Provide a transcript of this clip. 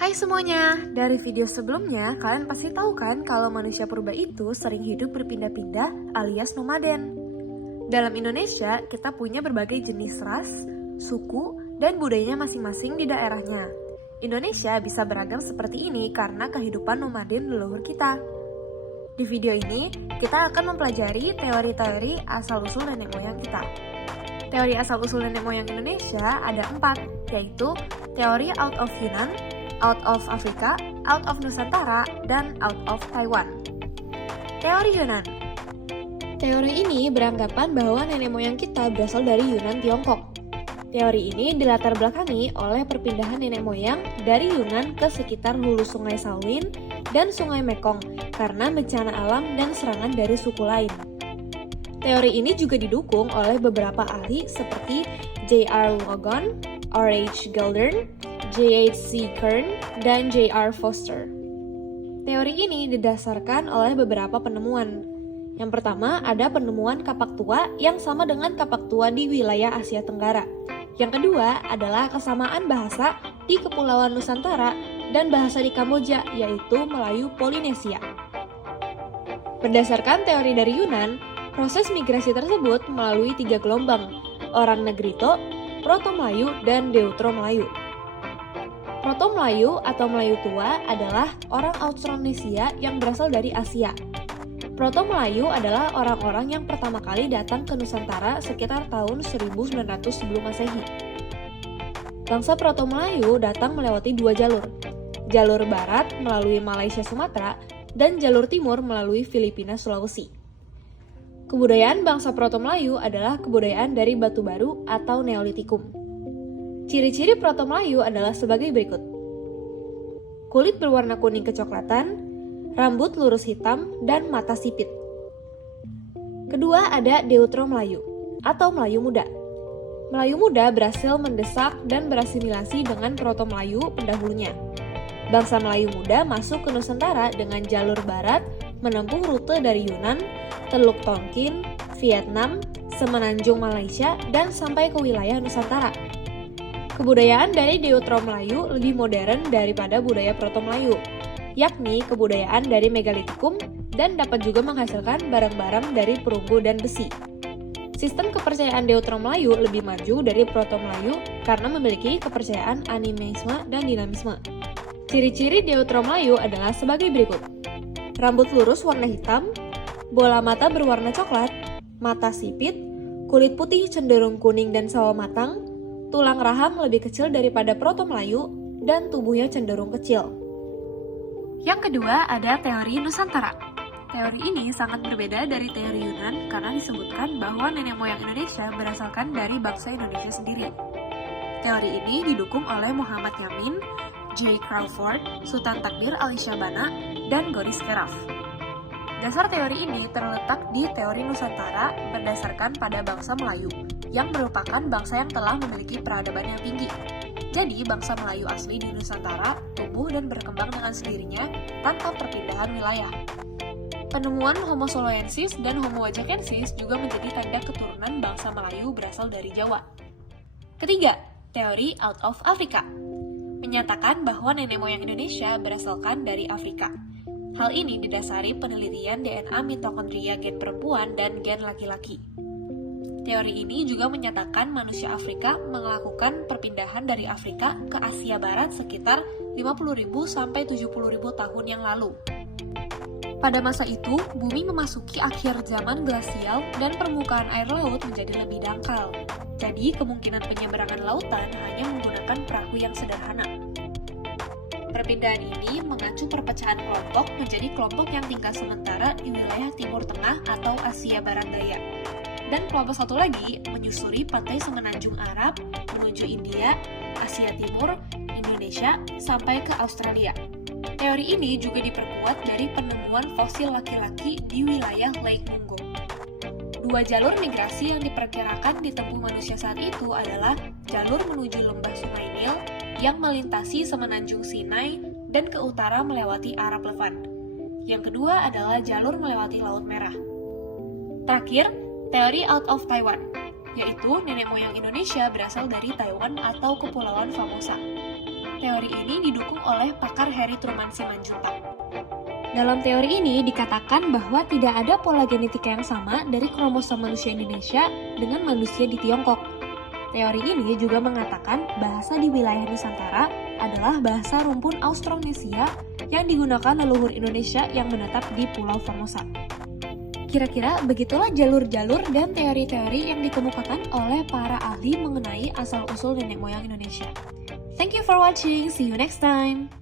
Hai semuanya, dari video sebelumnya kalian pasti tahu kan kalau manusia purba itu sering hidup berpindah-pindah alias nomaden. Dalam Indonesia, kita punya berbagai jenis ras, suku, dan budayanya masing-masing di daerahnya. Indonesia bisa beragam seperti ini karena kehidupan nomaden leluhur kita. Di video ini, kita akan mempelajari teori-teori asal-usul nenek moyang kita. Teori asal-usul nenek moyang Indonesia ada 4, yaitu teori out of Yunan, out of Afrika, out of Nusantara, dan out of Taiwan. Teori Yunan. Teori ini beranggapan bahwa nenek moyang kita berasal dari Yunan Tiongkok. Teori ini dilatar belakangi oleh perpindahan nenek moyang dari Yunan ke sekitar hulu sungai Salween dan sungai Mekong karena bencana alam dan serangan dari suku lain. Teori ini juga didukung oleh beberapa ahli seperti J.R. Logan, R.H. Gildern, J.H.C. Kern, dan J.R. Foster. Teori ini didasarkan oleh beberapa penemuan. Yang pertama, ada penemuan kapak tua yang sama dengan kapak tua di wilayah Asia Tenggara. Yang kedua adalah kesamaan bahasa di Kepulauan Nusantara dan bahasa di Kamboja, yaitu Melayu Polinesia. Berdasarkan teori dari Yunan, proses migrasi tersebut melalui 3 gelombang, orang Negrito, Proto-Melayu, dan Deutero-Melayu. Proto-Melayu atau Melayu tua adalah orang Austronesia yang berasal dari Asia. Proto-Melayu adalah orang-orang yang pertama kali datang ke Nusantara sekitar tahun 1900 sebelum Masehi. Bangsa Proto-Melayu datang melewati 2 jalur. Jalur barat melalui Malaysia Sumatera dan jalur timur melalui Filipina Sulawesi. Kebudayaan bangsa Proto-Melayu adalah kebudayaan dari Batu Baru atau Neolitikum. Ciri-ciri Proto-Melayu adalah sebagai berikut. Kulit berwarna kuning kecoklatan, rambut lurus hitam, dan mata sipit. Kedua ada Deutero-Melayu atau Melayu Muda. Melayu Muda berhasil mendesak dan berasimilasi dengan Proto-Melayu pendahulunya. Bangsa Melayu Muda masuk ke Nusantara dengan jalur barat, menempuh rute dari Yunan, Teluk Tonkin, Vietnam, Semenanjung Malaysia, dan sampai ke wilayah Nusantara. Kebudayaan dari Deutero-Melayu lebih modern daripada budaya Proto-Melayu, yakni kebudayaan dari Megalitikum dan dapat juga menghasilkan barang-barang dari perunggu dan besi. Sistem kepercayaan Deutero-Melayu lebih maju dari Proto-Melayu karena memiliki kepercayaan animisme dan dinamisme. Ciri-ciri Deutero-Melayu adalah sebagai berikut. Rambut lurus warna hitam, bola mata berwarna coklat, mata sipit, kulit putih cenderung kuning dan sawo matang, tulang rahang lebih kecil daripada Proto-Melayu, dan tubuhnya cenderung kecil. Yang kedua ada teori Nusantara. Teori ini sangat berbeda dari teori Yunan karena disebutkan bahwa nenek moyang Indonesia berasalkan dari bangsa Indonesia sendiri. Teori ini didukung oleh Muhammad Yamin, J. Crawford, Sultan Takdir Ali Syabana, dan Goris Keraf. Dasar teori ini terletak di teori Nusantara berdasarkan pada bangsa Melayu, yang merupakan bangsa yang telah memiliki peradaban yang tinggi. Jadi, bangsa Melayu asli di Nusantara tumbuh dan berkembang dengan sendirinya tanpa perpindahan wilayah. Penemuan Homo soloensis dan Homo wajakensis juga menjadi tanda keturunan bangsa Melayu berasal dari Jawa. Ketiga, teori out of Afrika menyatakan bahwa nenek moyang Indonesia berasalkan dari Afrika. Hal ini didasari penelitian DNA mitokondria gen perempuan dan gen laki-laki. Teori ini juga menyatakan manusia Afrika melakukan perpindahan dari Afrika ke Asia Barat sekitar 50.000 sampai 70.000 tahun yang lalu. Pada masa itu, bumi memasuki akhir zaman glasial dan permukaan air laut menjadi lebih dangkal. Jadi, kemungkinan penyeberangan lautan hanya menggunakan perahu yang sederhana. Perpindahan ini mengacu perpecahan kelompok menjadi kelompok yang tinggal sementara di wilayah Timur Tengah atau Asia Barat Daya. Dan kelompok satu lagi menyusuri pantai semenanjung Arab menuju India, Asia Timur, Indonesia, sampai ke Australia. Teori ini juga diperkuat dari penemuan fosil laki-laki di wilayah Lake Mungo. 2 jalur migrasi yang diperkirakan ditempuh manusia saat itu adalah jalur menuju lembah Sungai Nil yang melintasi semenanjung Sinai dan ke utara melewati Arab Levant. Yang kedua adalah jalur melewati Laut Merah. Terakhir, teori out of Taiwan, yaitu nenek moyang Indonesia berasal dari Taiwan atau Kepulauan Formosa. Teori ini didukung oleh pakar Harry Truman Simanjuntak. Dalam teori ini dikatakan bahwa tidak ada pola genetika yang sama dari kromosom manusia Indonesia dengan manusia di Tiongkok. Teori ini juga mengatakan bahasa di wilayah Nusantara adalah bahasa rumpun Austronesia yang digunakan leluhur Indonesia yang menetap di Pulau Formosa. Kira-kira begitulah jalur-jalur dan teori-teori yang dikemukakan oleh para ahli mengenai asal-usul nenek moyang Indonesia. Thank you for watching, see you next time!